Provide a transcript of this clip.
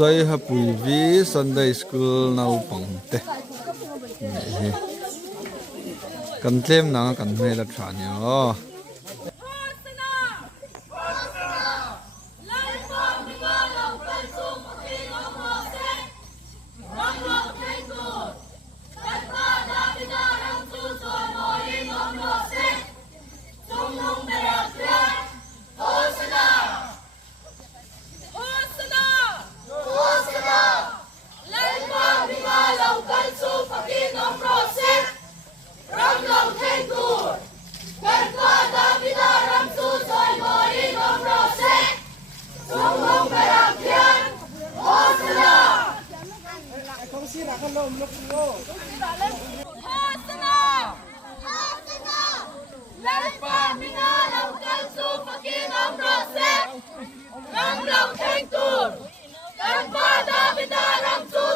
Soy hapui vi Sunday school nau pangte. Kan tlem na kan me la thanyo. Ram Long Thanh Tur, Kan Pa Da Vida Ram Su